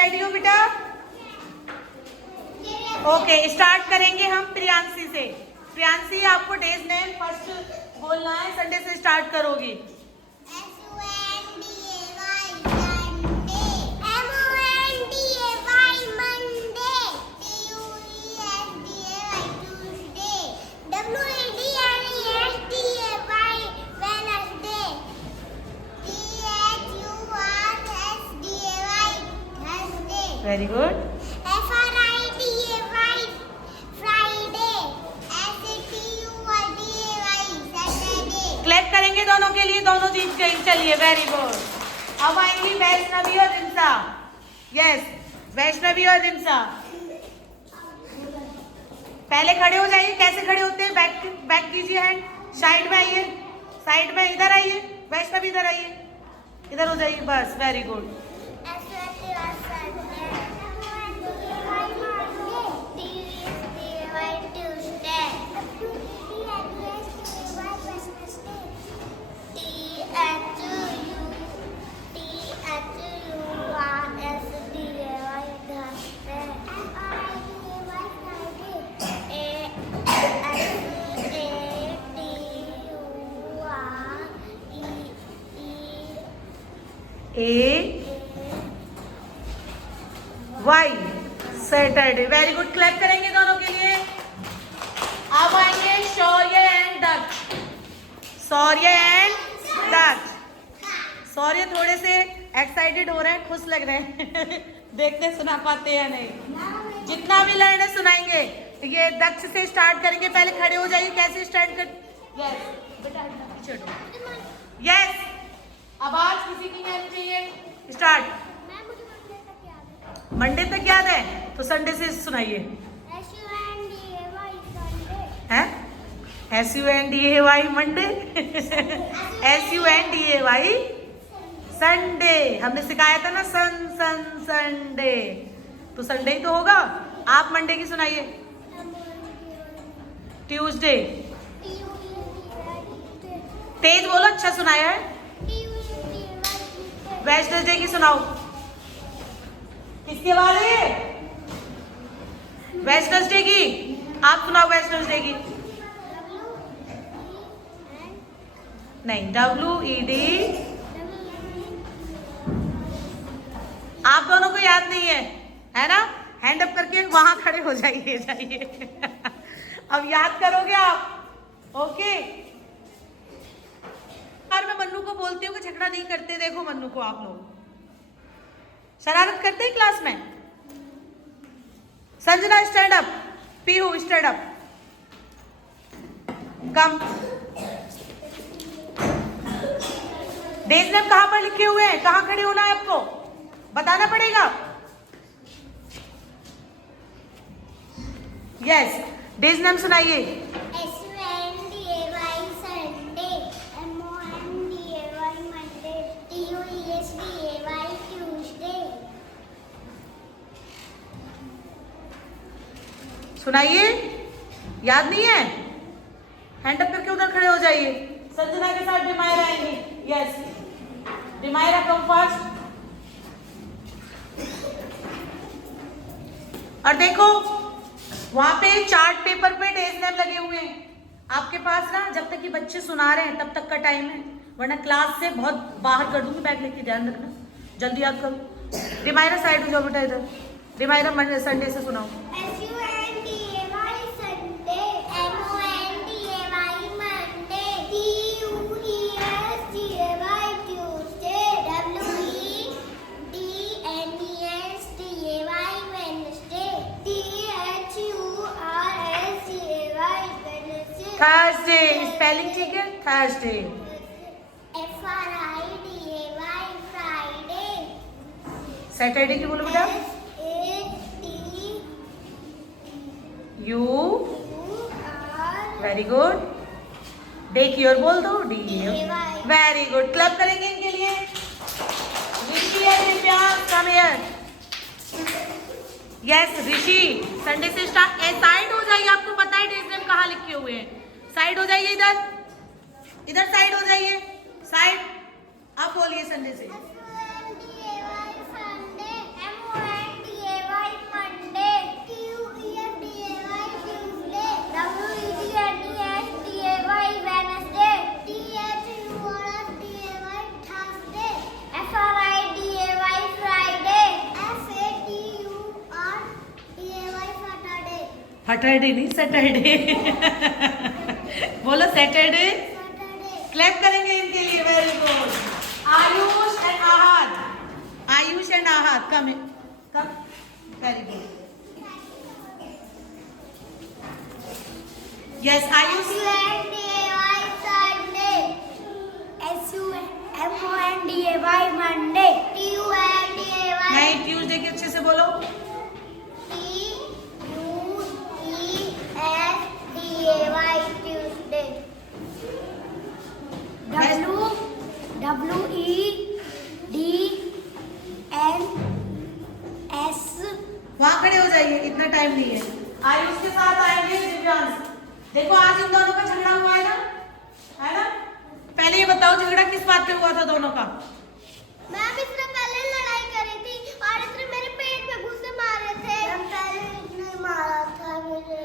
Ready हो बेटा? Okay, start करेंगे हम प्रियांशी से। प्रियांशी, आपको डेज नेम फर्स्ट बोलना है, संडे से स्टार्ट करोगी। Very good. क्लैप करेंगे दोनों के लिए, दोनों जीत गई। चलिए, वेरी गुड। अब आएंगी वैष्णवी और रिमसा। यस, वैष्णवी और रिमसा। पहले खड़े हो जाइए। कैसे खड़े होते हैं? बैक कीजिए हैंड, साइड में आइए, साइड में, इधर आइए। वैष्णवी इधर आइए, इधर हो जाइए, बस, very good. A Y Saturday. Very good. Clap करेंगे दोनों के लिए। अब आएंगे शौर्य एंड दक्ष। शौर्य एंड दक्ष। शौर्य थोड़े से एक्साइटेड हो रहे हैं, खुश लग रहे हैं देखते सुना पाते हैं नहीं। जितना भी लर्नर सुनाएंगे। ये दक्ष से स्टार्ट करेंगे। पहले खड़े हो जाइए। कैसे स्टार्ट कर? यस बेटा, यस। अब आज किसी की हेल्प चाहिए? स्टार्ट। मंडे तक याद है तो संडे से सुनाइए। SUNDAY Monday, SUNDAY Sunday. हमने सिखाया था ना, संडे, तो संडे ही तो होगा। आप मंडे की सुनाइए। ट्यूसडे। तेज बोलो, अच्छा सुनाया है। वेडनेसडे की सुनाओ। किसके बाद है ये? वेडनेसडे की। आप सुनाओ वेडनेसडे की। नहीं, WED। आप दोनों को याद नहीं है ना? हैंड अप करके वहां खड़े हो जाइए। अब याद करोगे आप? ओके। मैं मन्नू को बोलती हूँ कि झगड़ा नहीं करते। देखो मन्नू को, आप लोग शरारत करते हैं क्लास में। Sanjana stand up. Pihu stand up. Come. Days name कहाँ पर लिखे हुए हैं? कहाँ खड़े होना है आपको? बताना पड़ेगा। यस, डेज नेम सुनाइए। सुनाइए। याद नहीं है? हैंड अप करके उधर खड़े हो जाइए। संजना के साथ डिमायरा आएंगी। Yes, Dimaira come first. और देखो वहां पे चार्ट पेपर पे डेज नेम लगे हुए हैं आपके पास ना। जब तक ये बच्चे सुना रहे हैं तब तक का टाइम है, वरना क्लास से बहुत बाहर कर दूंगी। बैग लेके ध्यान रखना, जल्दी याद करो। डिमायरा साइड हो जाओ बेटा, इधर। डिमायरा मंडे संडे से सुनाओ। थर्सडे। स्पेलिंग ठीक है? थर्सडे। फ्राइडे। सैटरडे की बोलो बेटा। यू। Very good. डे की और बोल दो। डी। Very good. क्लैप करेंगे इनके लिए। ऋषि और Divyansh, come here. Yes, Rishi. Sunday से स्टार्ट। साइड हो जाइए, आपको पता है डेज नेम कहाँ लिखे हुए हैं। साइड हो जाइए, इधर साइड हो जाइए। साइड। आप बोलिए संडे से। सैटरडे नहीं सैटरडे बोलो सैटरडे। क्लैप करेंगे इनके लिए। Very good. Ayush and Ahad, Ayush and Ahad come come. Very good. Yes Ayush. Monday. नहीं ट्यूसडे के अच्छे से बोलो। ट्यूसडे। WEDNS। वहां खड़े हो जाइए, इतना टाइम नहीं है। आयुष के साथ आएंगे दिव्यांश। देखो आज इन दोनों का झगड़ा हुआ है ना, है ना? पहले ये बताओ झगड़ा किस बात पे हुआ था दोनों का? मैम इसने पहले लड़ाई करी थी और इसने मेरे पेट में घुसे मारे थे। मैम पहले इसने मारा था मुझे।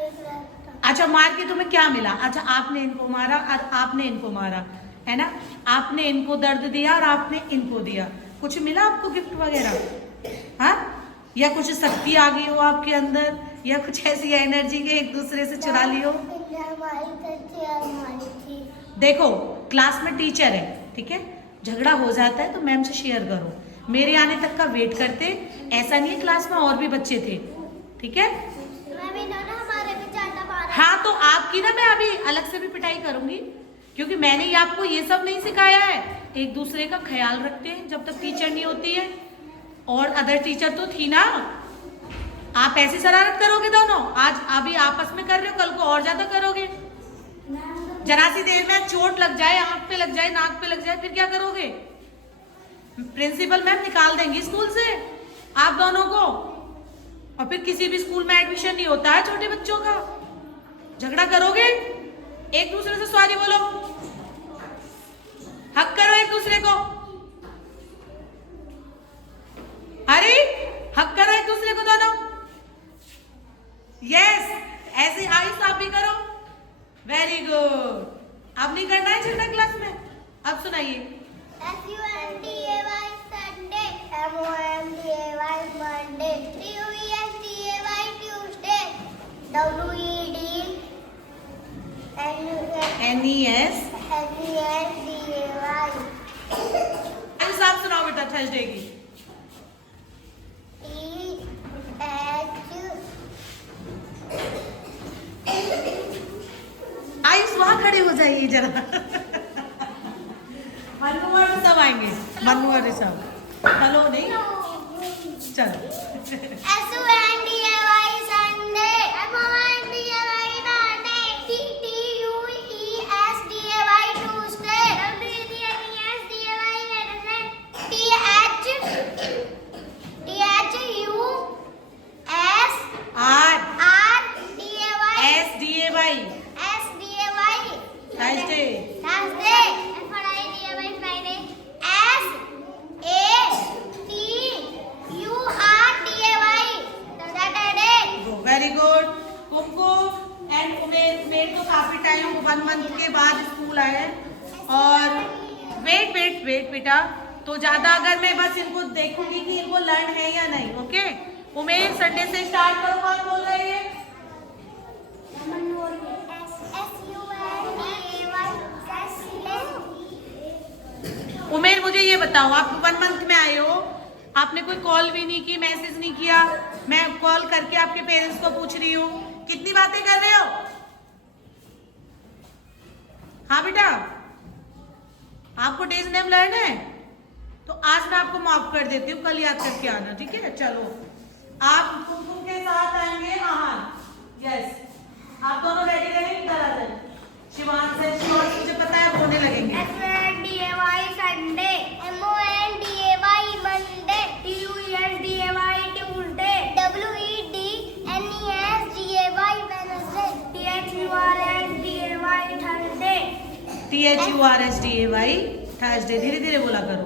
अच्छा मार के तुम्हें क्या मिला? अच्छा आपने इनको मारा और आपने इनको मारा, है ना? आपने इनको दर्द दिया और आपने इनको दिया। कुछ मिला आपको गिफ्ट वगैरह? हाँ, या कुछ शक्ति आ गई हो आपके अंदर, या कुछ ऐसी एनर्जी के एक दूसरे से चुरा ली हो? देखो क्लास में टीचर है, ठीक है? झगड़ा हो जाता है तो मैम से शेयर करो। मेरे आने तक का वेट करते, ऐसा नहीं है क्लास में और भी बच्चे थे, ठीक है? हाँ तो आपकी ना मैं अभी अलग से भी पिटाई करूंगी, क्योंकि मैंने ये आपको ये सब नहीं सिखाया है। एक दूसरे का ख्याल रखते हैं जब तक टीचर नहीं होती है, और अदर टीचर तो थी ना। आप ऐसी शरारत करोगे दोनों, आज अभी आपस में कर रहे हो, कल को और ज्यादा करोगे। जरा सी देर में चोट लग जाए, आंख पे लग जाए, नाक पे लग जाए, फिर क्या करोगे? प्रिंसिपल मैम निकाल देंगी स्कूल से आप दोनों को, और फिर किसी भी स्कूल में एडमिशन नहीं होता है छोटे बच्चों का। झगड़ा करोगे, एक दूसरे से सॉरी बोलो, हक करो एक दूसरे को। अरे हक करो एक दूसरे को दोनों। यस ऐसे आयुष आप भी करो। Very good. अब नहीं करना है झगड़ा क्लास में। अब सुनाइए। SUNDAY Sunday, MONDAY Monday, TUESDAY Tuesday, NES WEDNESDAY। Ayush आप सुनाओ बेटा थर्सडे की। आयुष वहां खड़े हो जाइए जरा। मन्नू और सब आएंगे, मन्नू और सब। चलो नहीं चलो। SUNDAY Sunday, MONDAY Monday, TUESDAY Tuesday, WEDNESDAY Wednesday, THUSRDAY Thursday, Thursday, Friday, Friday, SATURDAY Saturday। Very good. Kumkum and Umesh मेरे तो काफी टाइम 1 मंथ के बाद स्कूल आए हैं, और वेट बेटा, तो ज्यादा अगर मैं बस इनको देखूंगी कि इनको लर्न है या नहीं। ओके उमेश संडे से स्टार्ट करो। कौन बोल रही है? उमेर मुझे ये बताओ, आप 1 मंथ में आए हो, आपने कोई कॉल भी नहीं की, मैसेज नहीं किया। मैं कॉल करके आपके पेरेंट्स को पूछ रही हूँ, कितनी बातें कर रहे हो? हाँ बेटा, आपको डेज नेम लर्न है, तो आज मैं आपको माफ कर देती हूँ, कल याद करके आना, ठीक है? चलो आप कुमकुम के साथ आएंगे। हाँ यस, आप दोनों रेडी रहेंगे। इधर आ जाए शिवांश से। शिवांश मुझे पता है आप रोने लगेंगे। SUNDAY Sunday, MONDAY Monday, TUESDAY Tuesday, WEDNESDAY Wednesday, THURSDAY Thursday। धीरे धीरे बोला करो।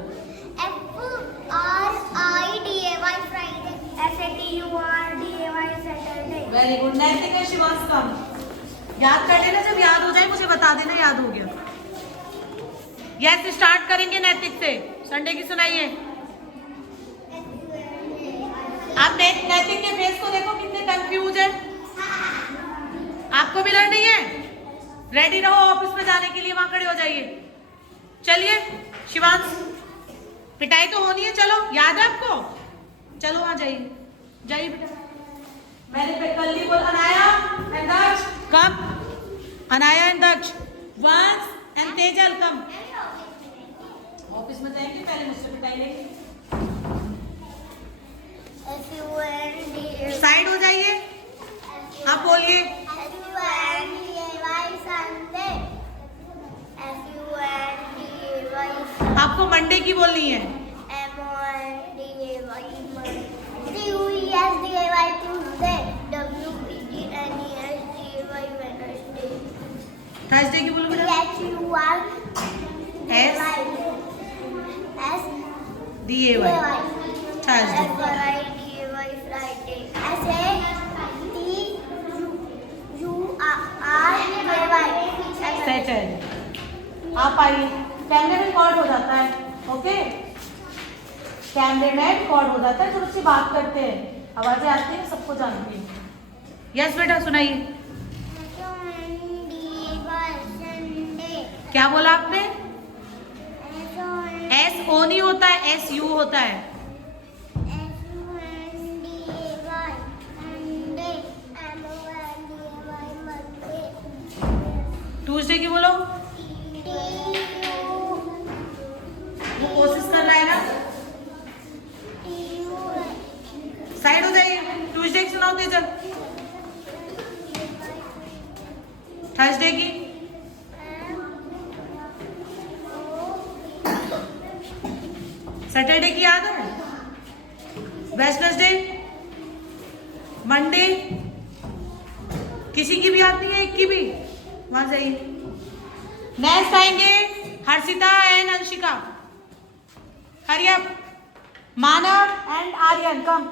FRIDAY Friday, SATURDAY Saturday। Very good. नैतिक है शिवांश का याद कर लेना, जब याद हो जाए मुझे बता देना याद हो गया। यस स्टार्ट करेंगे नैतिक से। संडे की सुनाइए। आप नैतिक के फेस को देखो कितने कंफ्यूज है। आपको भी लर्निंग है? रेडी रहो ऑफिस में जाने के लिए, वहां खड़े हो जाइए। चलिए शिवांश, पिटाई तो होनी है, चलो याद है आपको? चलो वहां जाइए, जाइए बेटा। मैंने पे कल ही बोला Anaya and Daksh come, Anaya and Daksh, Vansh and Tejal come. Office में जाएंगे, पहले मुझसे पिटाई लेंगे। साइड हो जाइए, आप बोलिए। आपको मंडे की बोलनी है। थर्सडे की बोलो बेटा। DAY Thursday. सैटरडे। आप आइए, कैमरे में रिकॉर्ड हो जाता है, ओके? कैमरे में रिकॉर्ड हो जाता है, जब उससे बात करते हैं आवाजें आती हैं, सबको जानती है। यस बेटा सुनाइए। क्या बोला आपने? SO नहीं होता है, SU होता है। ट्यूसडे की बोलो। वो कोशिश कर रहा है ना। साइड हो जाइए। ट्यूसडे की सुनाओ तेजल। थर्सडे की। सैटरडे की याद है? वेडनेसडे, मंडे, किसी की भी याद नहीं है? एक की भी? वहां जाइए। नेक्स्ट आएंगे Harshita and Anshika. Hurry up. Manav and Aryan come.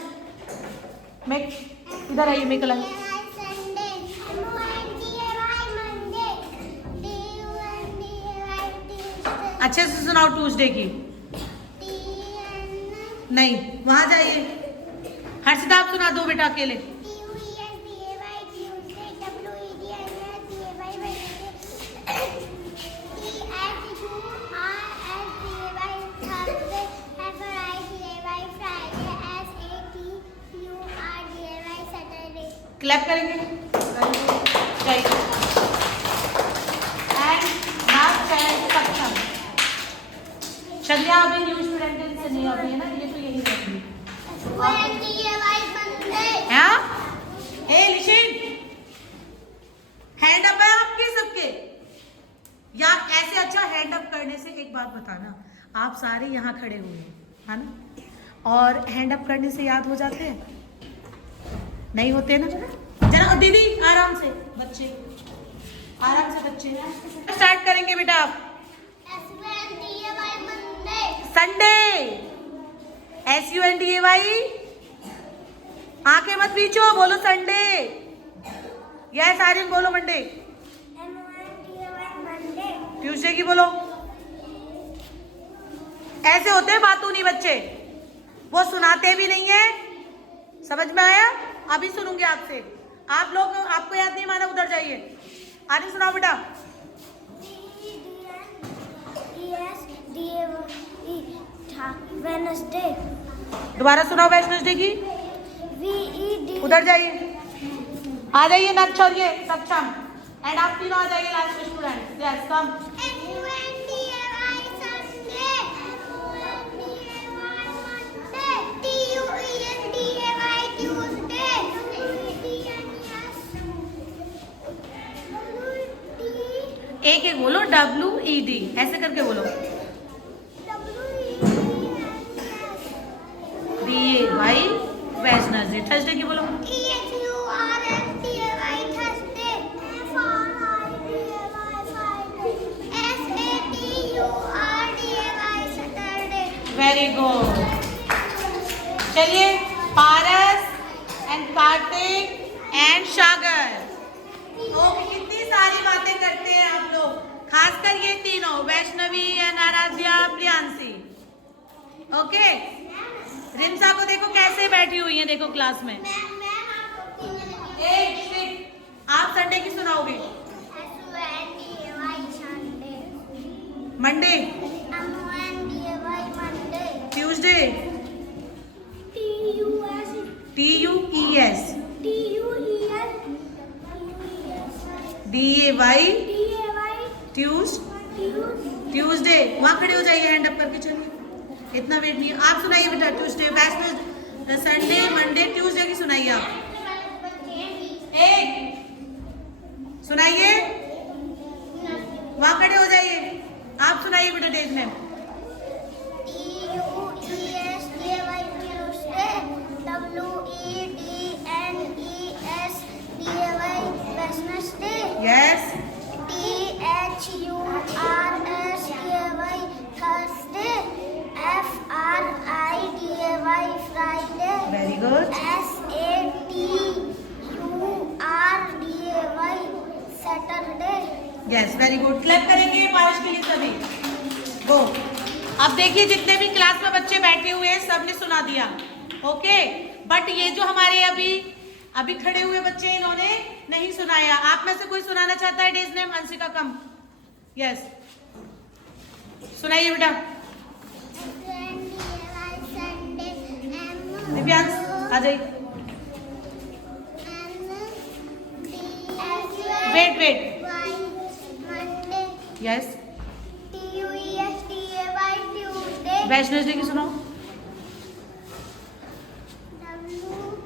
मैं इधर आइए, मैं कल अच्छे से सुनाओ। ट्यूसडे की नहीं, वहां जाइए। हर्षिता आप सुना दो बेटा अकेले। क्लैप करेंगे। संध्या अभी न्यू स्टूडेंट से नहीं अभी है ना, ये तो यही रहेगी। हैंड अप है आपके सबके? या ऐसे अच्छा हैंड अप करने से एक बात बताना, आप सारे यहाँ खड़े हुए हैं है ना, और हैंड अप करने से याद हो जाते हैं? नहीं होते ना? जरा दीदी आराम से, बच्चे आराम से, बच्चे स्टार्ट करेंगे बेटा आप। Sunday SUNDAY। आंखें मत पीछो, बोलो संडे। यस आर्यन बोलो मंडे। ट्यूसडे की बोलो। ऐसे होते हैं बातूनी बच्चे, वो सुनाते भी नहीं है। समझ में आया? अभी सुनूंगी आपसे। आप लोग, आपको याद नहीं माना, उधर जाइए। आगे सुनाओ बेटा। वेडनेसडे। दोबारा सुनाओ वेडनेसडे की। उधर जाइए, आ जाइए नक्ष और ये सक्षम, एंड आप तीनों आ जाइए लास्ट स्टूडेंट। Yes come. एक एक बोलो। WED ऐसे करके बोलो। DAY Wednesday. थर्सडे की बोलो। Very good. चलिए पारस एंड कार्तिक एंड सागर। तो कितनी सारी बातें करते हैं आप लोग, खासकर ये तीनों, वैष्णवी एंड आराध्या, प्रियांशी। ओके, रिम्सा को देखो कैसे बैठी हुई है, देखो क्लास में। एक आप संडे की सुनाओगे। Monday, Tuesday, TUES, DAY, Tuesday. वहां खड़े हो जाइए, हैंड अप करके चलिए, इतना वेट नहीं है। आप सुनाइए बेटा, Tuesday, Wednesday, Sunday, Monday, Tuesday की सुनाइए आप। एक सुनाइए, वहां खड़े हो जाइए, आप सुनाइए बेटा डेज में। Yes, Thursday, FRIDAY Friday, very good. SATURDAY Saturday. Yes, very good. Clap करेंगे पारस के लिए सभी। गो। अब देखिए जितने भी क्लास में बच्चे बैठे हुए हैं सबने सुना दिया, ओके। बट ये जो हमारे अभी खड़े हुए बच्चे, इन्होंने नहीं सुनाया। आप में से कोई सुनाना चाहता है डेज नेम? अंशिका कम। यस, सुनाइए बेटा। दिव्यांश आ जाइए। वेट। यस, वेडनेसडे की सुनाओ।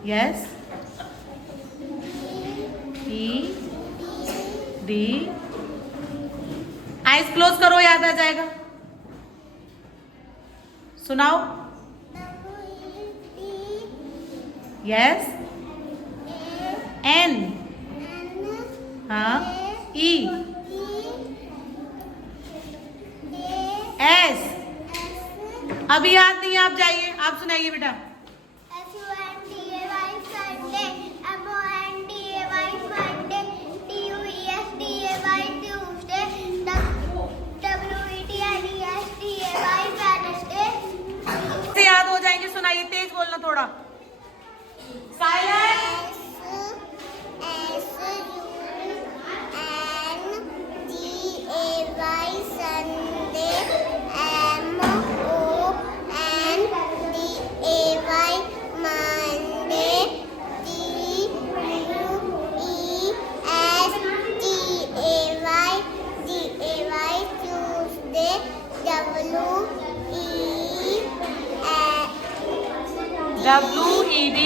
Yes, ED। आइज क्लोज करो, याद आ जाएगा। सुनाओ। Yes, N। हाँ, E। S। अभी याद नहीं है, आप जाइए, आप सुनाइए बेटा। से याद हो जाएंगे, सुनाइए, तेज बोलना थोड़ा। साइलेंट। WED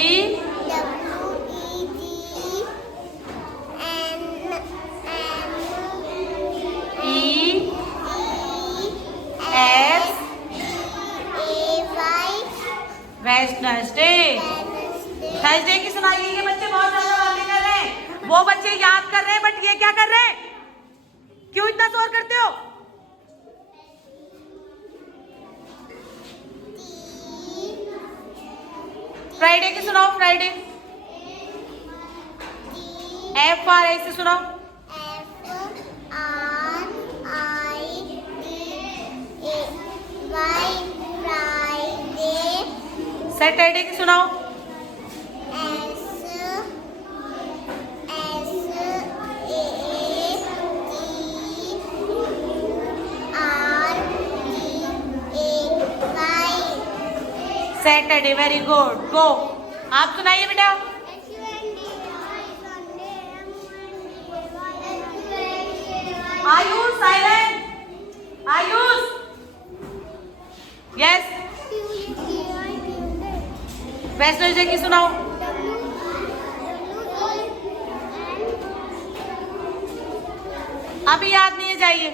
Wednesday. थर्सडे की सुनाइए। ये बच्चे बहुत ज्यादा बातें कर रहे हैं, वो बच्चे याद कर रहे हैं, बट ये क्या कर रहे हैं? क्यों इतना शोर करते हो? फ्राइडे की सुनाओ। फ्राइडे, FRI से सुनाओ। सैटरडे की सुनाओ। Saturday, very good. गो, आप सुनाइए बेटा। Ayush, silent. Ayush, yes. Wednesday की सुनाओ। अभी याद नहीं है, जाइए।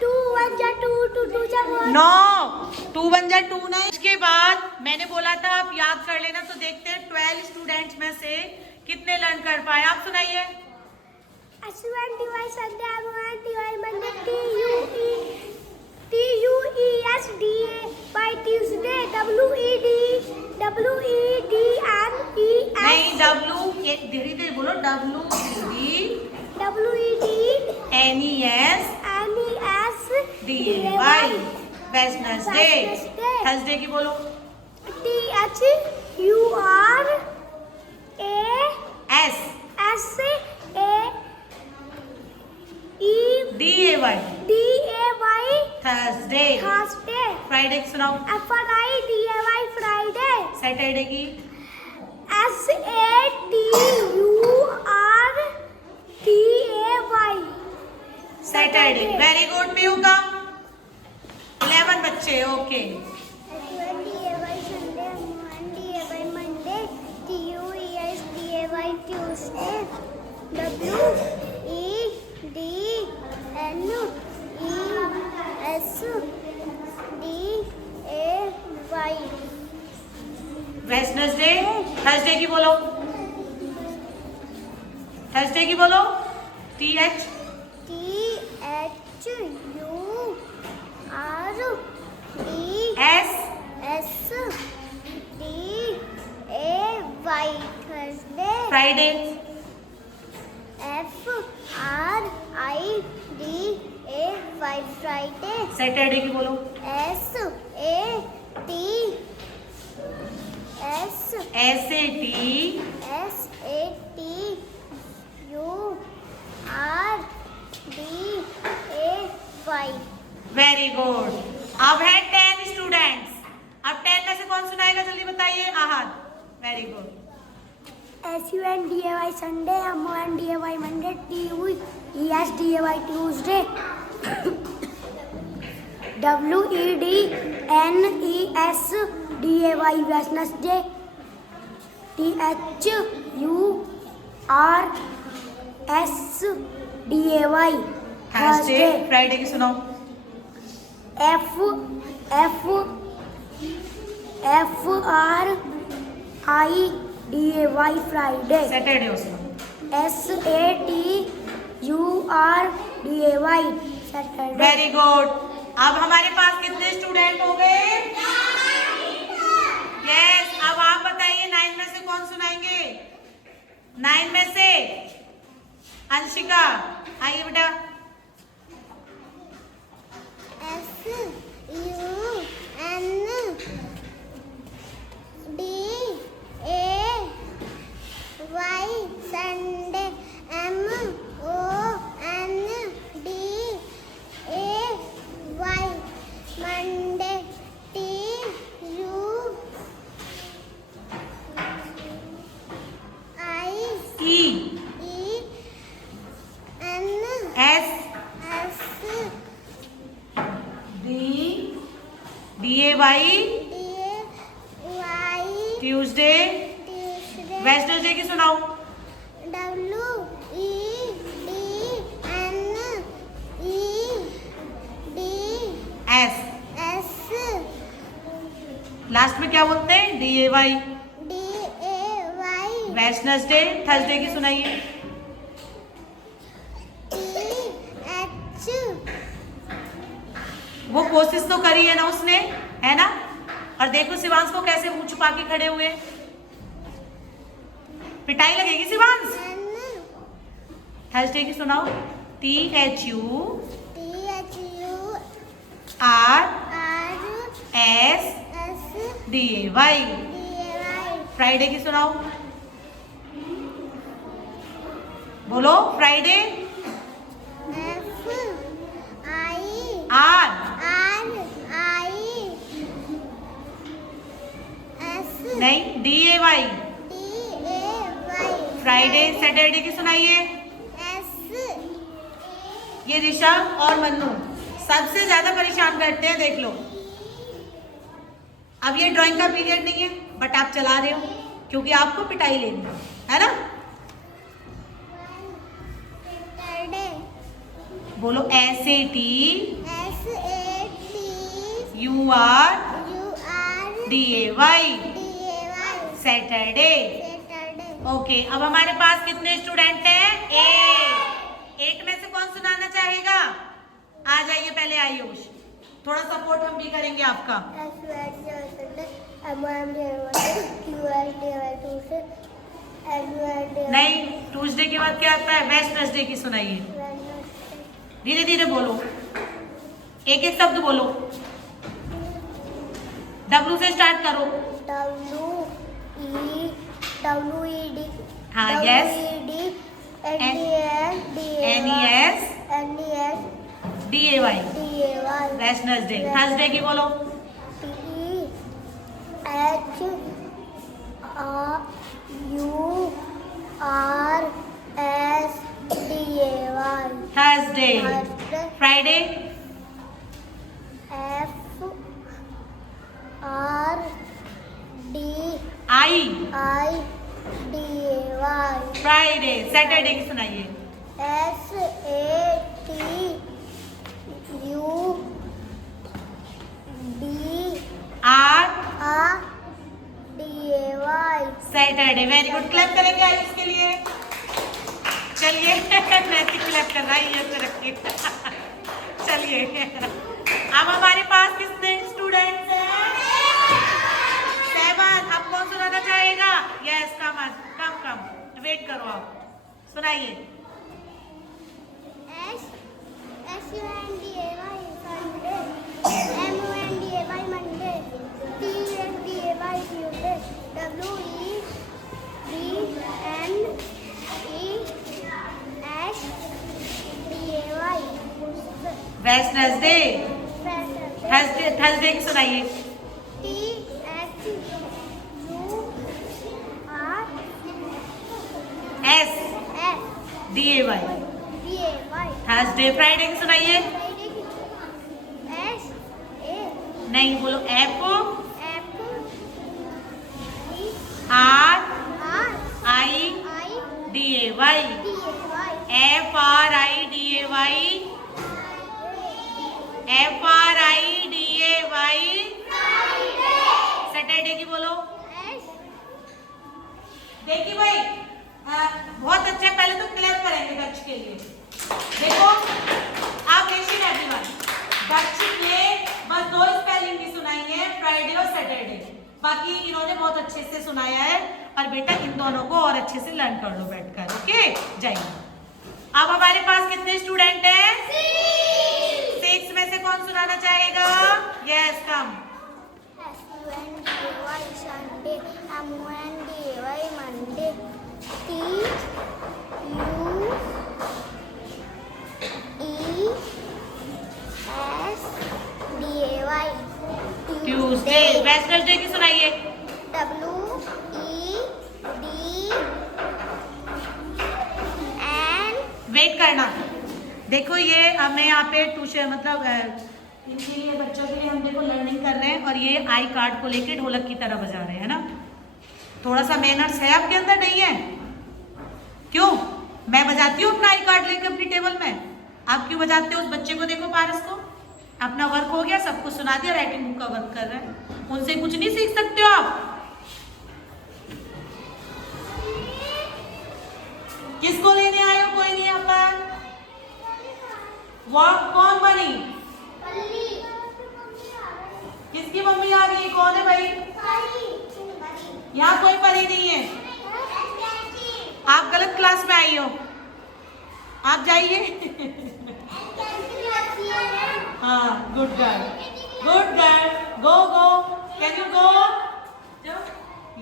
2 1 2 2 2 नो, 2 1 2 9। इसके बाद मैंने बोला था आप याद कर लेना, तो देखते हैं 12 स्टूडेंट्स में से कितने लर्न कर पाए। आप सुनाइए। नहीं, धीरे धीरे बोलो। WEDNESDAY Wednesday. थर्सडे की बोलो। THURSDAY S SATEDAY Thursday. Thursday Friday की सुनाओ। FRIDAY फ्राइडे सैटरडे की SATURDAY सैटरडे। वेरी गुड पीयू का 11 बच्चे। Okay SUNDAY Sunday MONDAY Monday TUESDAY Tuesday WEDNESDAY Wednesday. Thursday की बोलो। थर्सडे की बोलो। TH THURDAY Thursday Friday FRIDAY Friday Saturday की बोलो। SATURDAY very good. अब है 10 स्टूडेंट्स। अब 10 में से कौन सुनाएगा जल्दी बताइए। Ahad. Very good. SUNDAY Sunday MONDAY Monday TUESDAY Tuesday WEDNESDAY Wednesday THURSDAY Thursday. Friday की सुनाओ। FRIDAY फ्राइडे सैटरडे हो सुनाओ। SATURDAY Saturday very good. अब हमारे पास कितने स्टूडेंट हो गए। यस। अब आप बताइए 9 में से कौन सुनाएंगे। 9 में से अंशिका आइए बेटा। SUNDAY Sunday MONDAY Monday TUESDAY Tuesday. Wednesday की सुनाओ। WEDNESDAY लास्ट में क्या बोलते हैं। DAY। वेडनेसडे। थर्सडे की सुनाइए। वो कोशिश तो करी है ना उसने, है ना। और देखो शिवांश को कैसे मुंह छुपा के खड़े हुए। पिटाई लगेगी शिवांश। थर्सडे की सुनाओ। THURSDAY। फ्राइडे की सुनाओ। बोलो फ्राइडे। R नहीं DAY। फ्राइडे। सैटरडे की सुनाइए। ये ऋषभ और मन्नू सबसे ज्यादा परेशान करते हैं, देख लो। अब ये ड्राइंग का पीरियड नहीं है, बट आप चला रहे हो क्योंकि आपको पिटाई लेनी है ना। बोलो SATURDAY सैटरडे। ओके। अब हमारे पास कितने स्टूडेंट हैं। 8 में से कौन सुनाना चाहेगा। आ जाइए पहले आयुष, थोड़ा सपोर्ट हम भी करेंगे आपका। नहीं, ट्यूसडे के बाद क्या आता है। वेडनेसडे की सुनाइए। धीरे धीरे बोलो, एक एक शब्द बोलो। W से स्टार्ट करो। WED. हाँ, yes. NES. DAY. Wednesday. Thursday की बोलो. THURSDAY. Thursday. Friday. FRIDAY. Friday. Saturday की सुनाइए. SATURDAY. Saturday. Very good. Clap करेंगे आयुष के लिए. चलिए नैतिक क्लैप कर रहा है ये से रख के. चलिए अब हमारे पास कितने स्टूडेंट्स हैं? 7. अब कौन सुनाना चाहेगा? यस, कम वेट करो आप. सुनाइए. SUNDAY Sunday. MUNDAY Monday. TSDAY Tuesday. WEDNESDAY Wednesday. Thursday की सुनाइए. SDAY. थर्सडे. फ्राइडे की सुनाइए. नहीं बोलो. FRIDAY. सैटरडे की बोलो. देखिए भाई बहुत अच्छे. पहले तो क्लैप करेंगे डच के लिए. देखो आप लिसन एवरीवन. डच के बस 2 स्पेलिंग की सुनाई है, फ्राइडे और सैटरडे. बाकी इन्होंने बहुत अच्छे से सुनाया है. और बेटा इन दोनों को और अच्छे से लर्न कर लो बैठकर. ओके जाइए. अब हमारे पास कितने स्टूडेंट हैं? 6 में से कौन सुनाना चाहेगा? यस, कम. SUNDAY Sunday. MUNDAY Monday. TUESDAY Tuesday. Wednesday की सुनाइए. WEDN. वेट करना. देखो ये हमें यहाँ पे ट्यूशन मतलब इनके लिए बच्चों के लिए हम देखो लर्निंग कर रहे हैं. और ये आई कार्ड को लेके ढोलक की तरह बजा रहे हैं ना. थोड़ा सा मैनर्स है आपके अंदर नहीं है? क्यों? मैं बजाती हूँ अपना आई कार्ड लेके अपनी टेबल में. आप क्यों बजाते हो? उस बच्चे को देखो, पारस को. अपना वर्क हो गया, सब कुछ सुना दिया, राइटिंग बुक का वर्क कर रहे हैं. उनसे कुछ नहीं सीख सकते हो आप. किसको लेने आए हो? कोई नहीं यहाँ पर. वॉक कौन बनी? किसकी मम्मी आ गई? कौन है भाई? यहाँ कोई परी नहीं है. आप गलत क्लास में आई हो. आप जाइए. हाँ, good girl. Go. Can you go?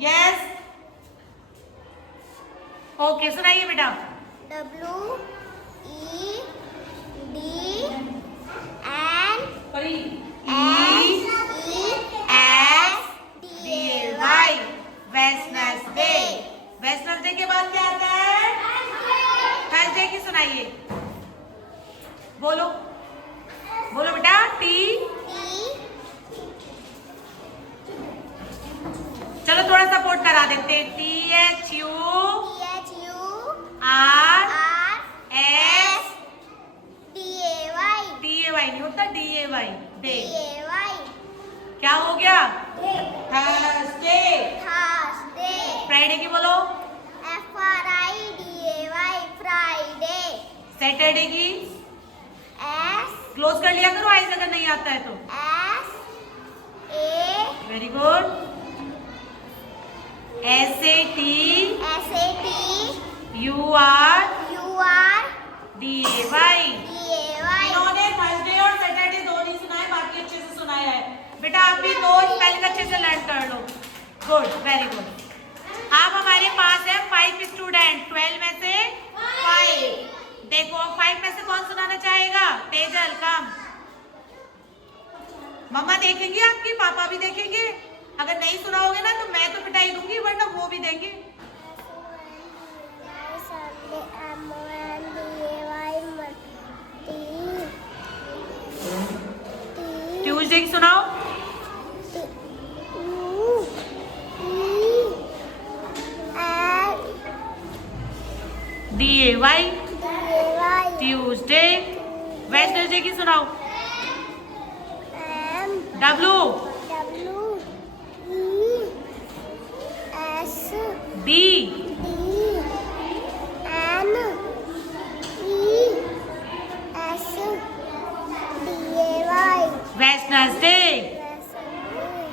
Yes. Okay सुनाइए बेटा. WEDNESDAY. वेडनेसडे के बाद क्या आता है? थर्सडे की सुनाइए. बोलो बेटा. चलो थोड़ा सपोर्ट करा देते हैं. THURSDAY नहीं होता. DAY. डे. क्या हो गया? थर्सडे. फ्राइडे की बोलो. FRIDAY. सैटरडे की क्लोज कर लिया करो आइज अगर नहीं आता है तो. Very good. SATURDAY. इन्होंने थर्सडे और सैटरडे दो नहीं सुनाए, बाकी अच्छे से सुनाया है. बेटा आप भी 2 स्पेलिंग अच्छे से लर्न कर लो. Good, very good. अब हमारे पास है 5 स्टूडेंट, 12 में से 5। देखो 5 में से कौन सुनाना चाहेगा? तेजल, कम। मम्मा देखेंगे आपकी, पापा भी देखेंगे। अगर नहीं सुनाओगे ना तो मैं तो पिटाई दूंगी, वरना वो भी देंगे। ट्यूसडे की सुनाओ। DAY Tuesday. वेडनेसडे की सुनाओ। WD Wednesday.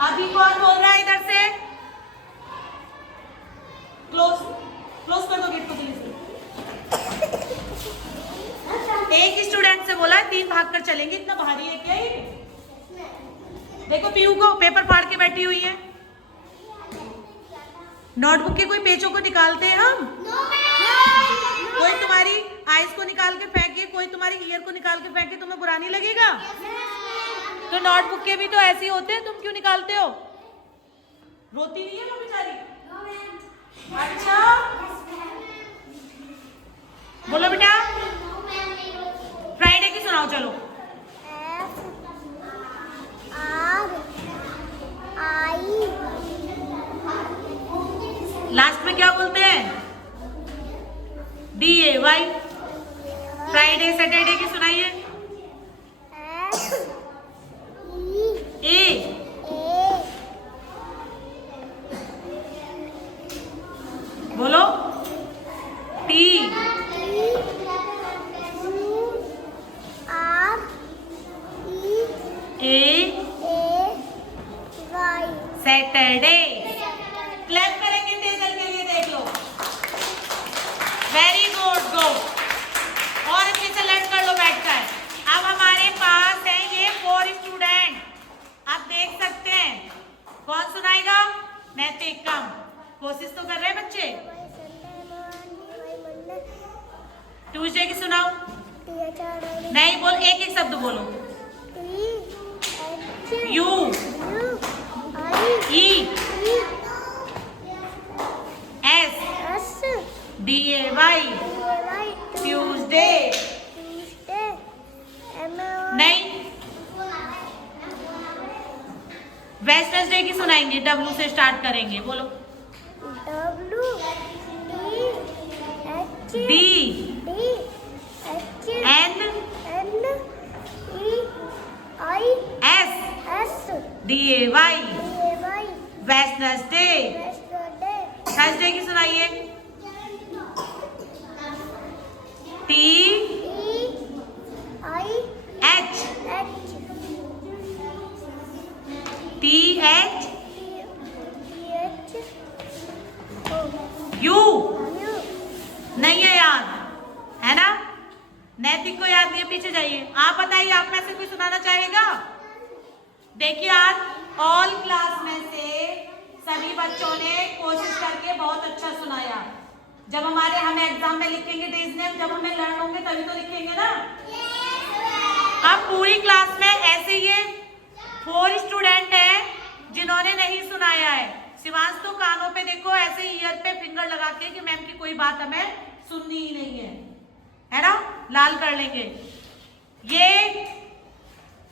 अभी कौन बोल रहा है इधर से? क्लोज कर दो गेट को जल्दी से। एक स्टूडेंट से बोला 3 भाग कर चलेंगे, इतना भारी है क्या ये? देखो पीयू को पेपर फाड़ के बैठी हुई है। नोटबुक के कोई पेजों को निकालते हैं हम? कोई तुम्हारी आईज को निकाल के फेंके, कोई तुम्हारी ईयर को निकाल के फेंके, तुम्हें बुरा नहीं लगेगा? तो नोटबुक के भी तो ऐसे ही होते हैं, तुम क्यों निकालते हो? रोती नहीं है वो बेचारी? अच्छा बोलो बेटा। फ्राइडे की सुनाओ चलो। लास्ट में क्या बोलते हैं? DAY। फ्राइडे सैटरडे की सुनाइए। A बोलो। T A Saturday. क्लैप करेंगे तेजल के लिए, देख लो। वेरी गुड, गो। और अच्छे से लर्न कर लो बैठकर। अब हमारे पास है ये 4 स्टूडेंट, आप देख सकते हैं। कौन सुनाएगा? मैं तो एक कम कोशिश तो कर रहे हैं बच्चे। ट्यूसडे की सुनाओ। नहीं बोल, एक एक शब्द बोलो। U E S DAY Tuesday. नहीं, वेडनेसडे की सुनाएंगे, W से स्टार्ट करेंगे, बोलो। D N S DAY Wednesday. Thursday की सुनाइए। T H U नहीं है याद, है ना? नैतिक को याद नहीं है, पीछे जाइए। आप बताइए, आप में से कोई सुनाना चाहेगा? देखिए आज ऑल क्लास में से सभी बच्चों ने कोशिश करके बहुत अच्छा सुनाया। जब हम एग्जाम में लिखेंगे डेज नेम, जब हमें लर्न होंगे तभी तो लिखेंगे ना। अब पूरी क्लास में ऐसे ये 4 स्टूडेंट हैं जिन्होंने नहीं सुनाया है। शिवांश तो कानों पे देखो ऐसे ईयर पे फिंगर लगा के कि मैम की कोई बात हमें सुननी ही नहीं है ना? लाल कर लेंगे। ये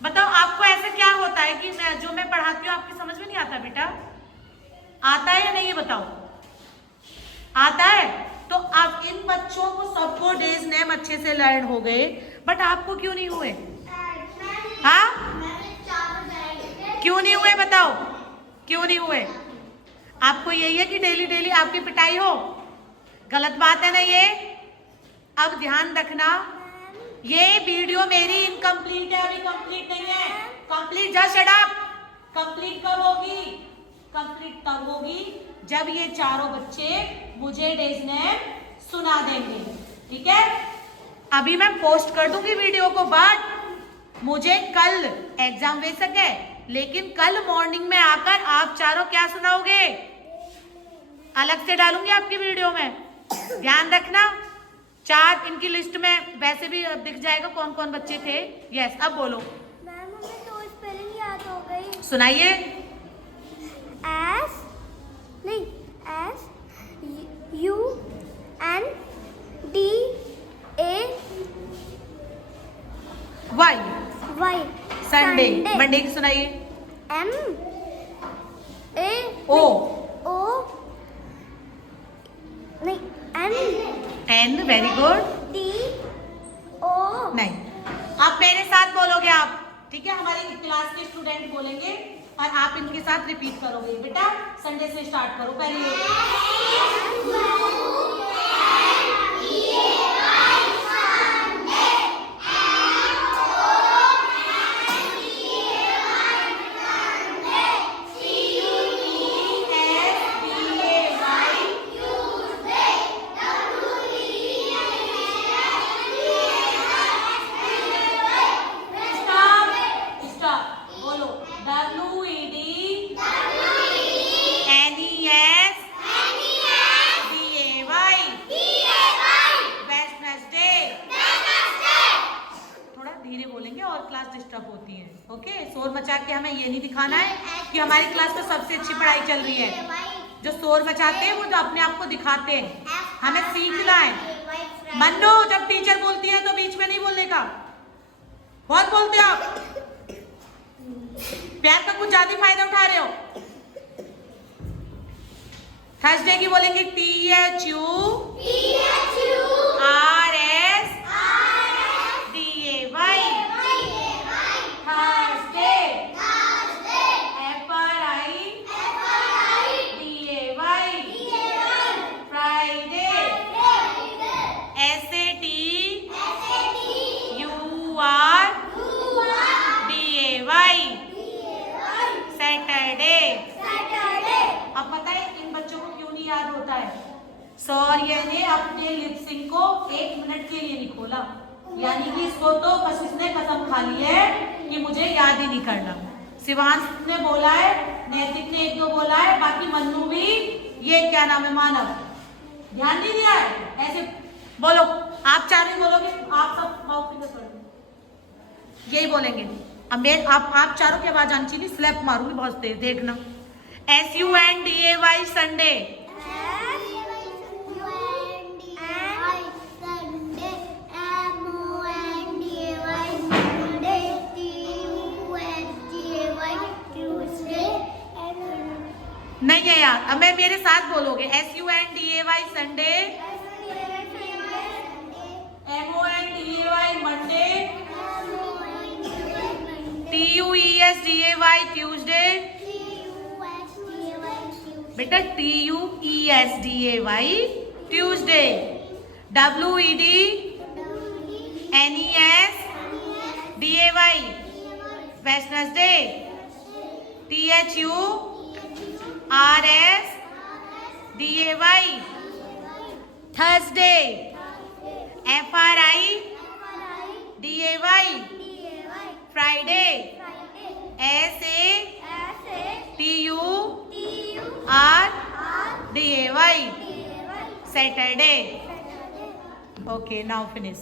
बताओ आपको ऐसे क्या होता है कि जो मैं पढ़ाती हूँ आपकी समझ में नहीं आता? बेटा आता है या नहीं, ये बताओ। आता है? तो आप इन बच्चों को सबको डेज नेम अच्छे से लर्न हो गए, बट आपको क्यों नहीं हुए? हाँ क्यों नहीं हुए बताओ, क्यों नहीं हुए? आपको यही है कि डेली डेली आपकी पिटाई हो? गलत बात है ना ये। अब ध्यान रखना, ये वीडियो मेरी इनकम्प्लीट है, अभी कंप्लीट नहीं है। Complete just shut up. Complete कब होगी? कंप्लीट तब होगी जब ये चारों बच्चे मुझे डेज नेम सुना देंगे, ठीक है? अभी मैं पोस्ट कर दूंगी वीडियो को, बट मुझे कल एग्जाम बेशक है, लेकिन कल मॉर्निंग में आकर आप चारों क्या सुनाओगे? अलग से डालूंगी आपकी वीडियो में, ध्यान रखना। 4 इनकी लिस्ट में वैसे भी दिख जाएगा कौन कौन बच्चे थे। यस, अब बोलो। मैम हमें तो स्पेलिंग याद हो गई। सुनाइए। एस नहीं, S U N D A Y, Y. Sunday. Monday की सुनाइए। एम ए ओ, ओ नहीं, N N, very good. T O नहीं, आप मेरे साथ बोलोगे आप, ठीक है? हमारी क्लास के स्टूडेंट बोलेंगे और आप इनके साथ रिपीट करोगे। बेटा संडे से स्टार्ट करो पहले। होती है, ओके? शोर मचा के हमें ये नहीं दिखाना है कि हमारी क्लास में सबसे अच्छी पढ़ाई चल रही है। जो शोर मचाते हैं वो जो अपने आप को दिखाते हैं, हमें सीखना है। मन्नू, जब टीचर बोलती है तो बीच में नहीं बोलने का। बहुत बोलते हो आप, प्यार का कुछ ज्यादा फायदा उठा रहे हो। थर्सडे की बोलेंगे THU RS DAY। Thursday FRI DAY। Friday SAT UR DAY। Saturday. अब पता है इन बच्चों को क्यों नहीं याद होता है? सौर्य ने अपने लिपसिंग को 1 मिनट के लिए नहीं खोला, यानी कि इसको तो बस इसने कसम खा ली है कि मुझे याद ही नहीं करना। शिवांश ने बोला है, नैतिक ने 1-2 बोला है, बाकी मन्नू भी, ये क्या नाम है, मानव, ध्यान नहीं दिया है। ऐसे बोलो, आप 4 ही बोलोगे, आप सब मौके पे पढ़ो, यही बोलेंगे। अब मैं आप चारों की आवाज आनी चाहिए, स्लैप मारूंगी बहुत तेज, देखना। SUNDAY Sunday. नहीं है यार, अब मैं मेरे साथ बोलोगे। SUNDAY Sunday, MONDAY Monday, TUESDAY Tuesday. बेटा TUESDAY Tuesday. WEDNESDAY Wednesday. THURSDAY Thursday. FRIDAY Friday. SATURDAY Saturday. Okay, now finish.